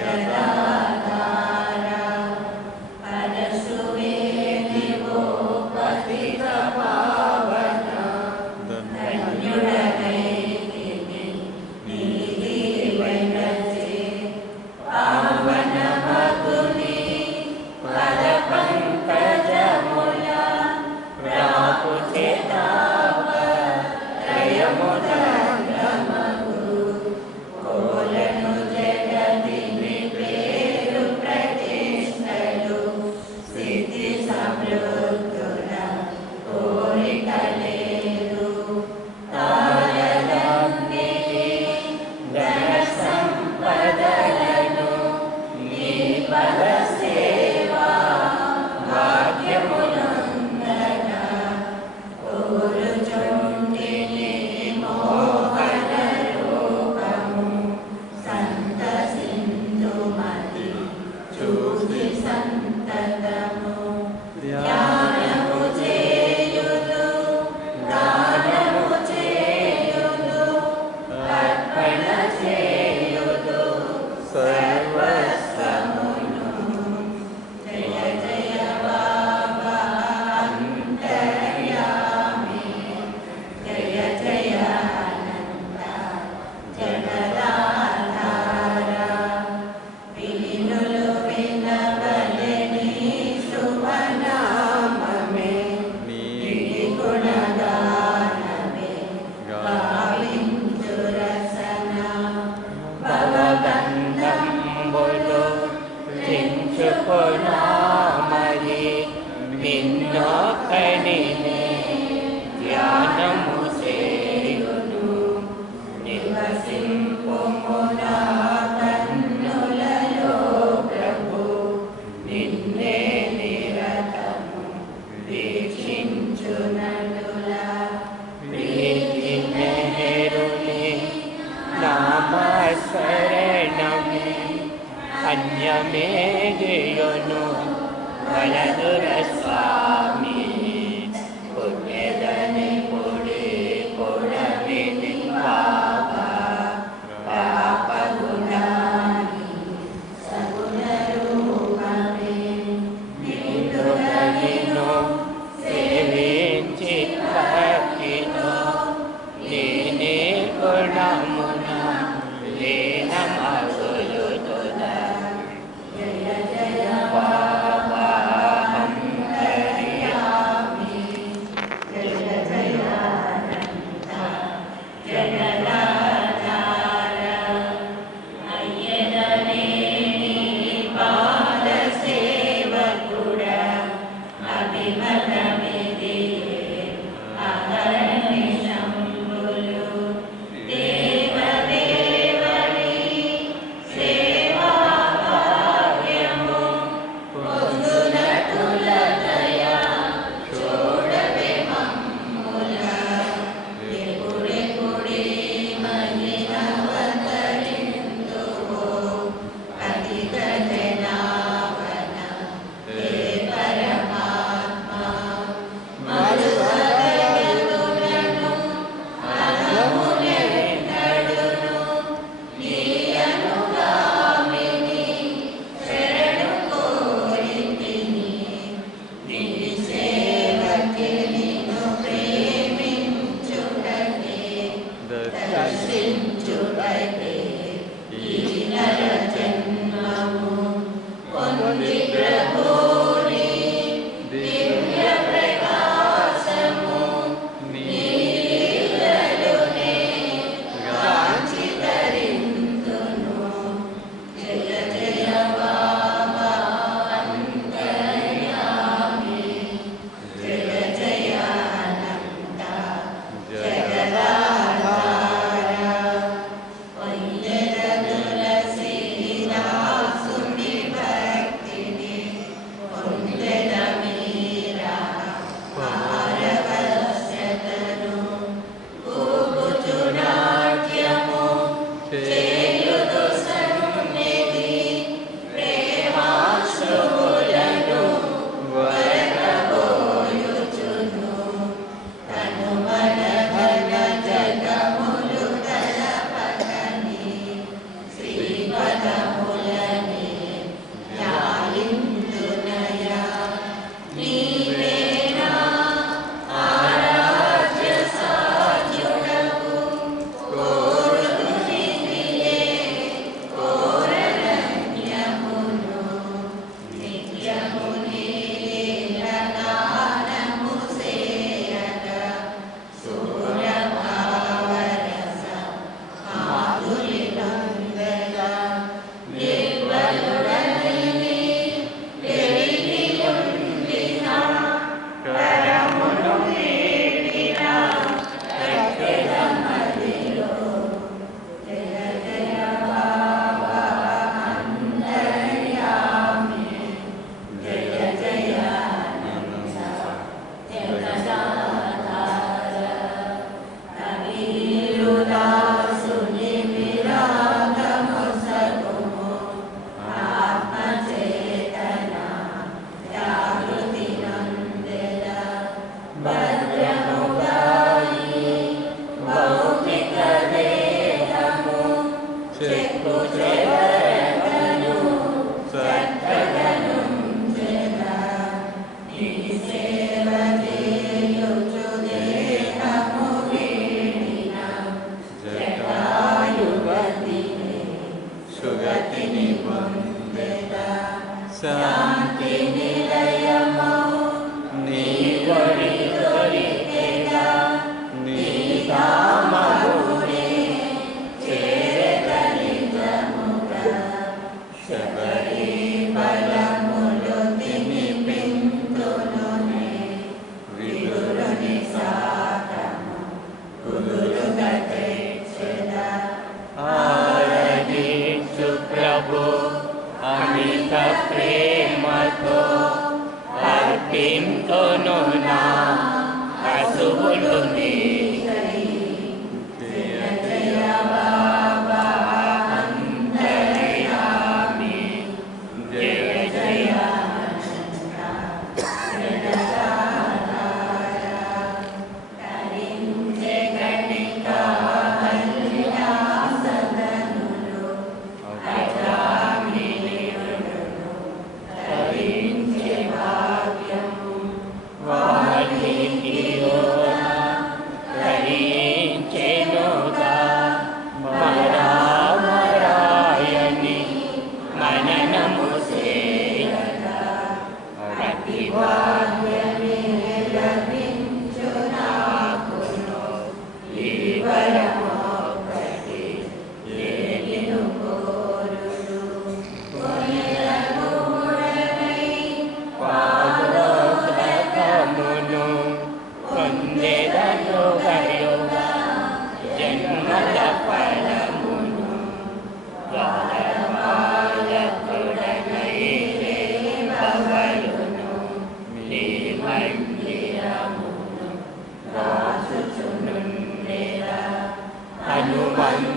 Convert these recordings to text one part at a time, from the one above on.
Amen. Prem နုပိုင်း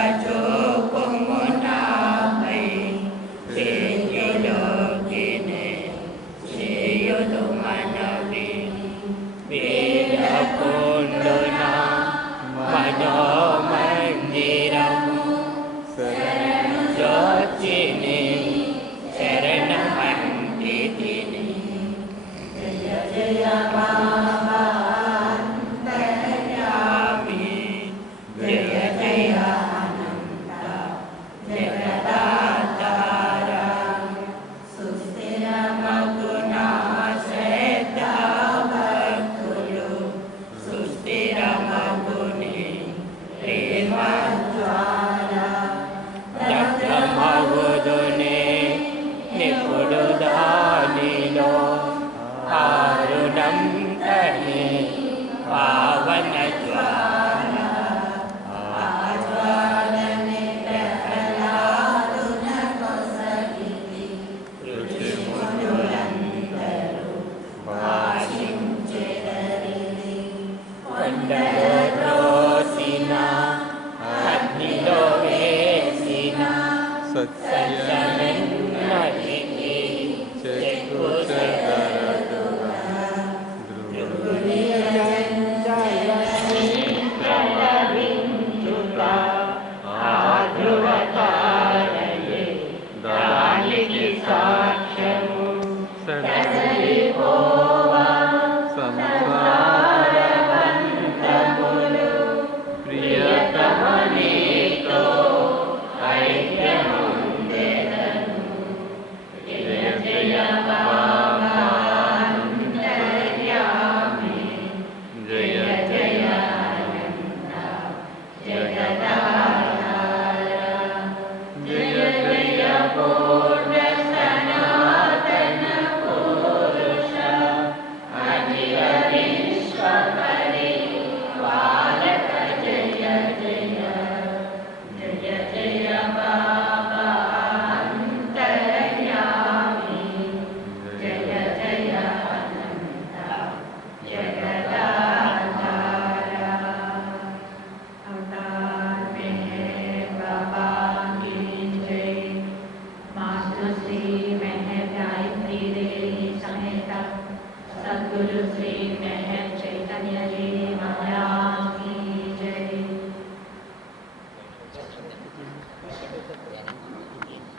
Joe.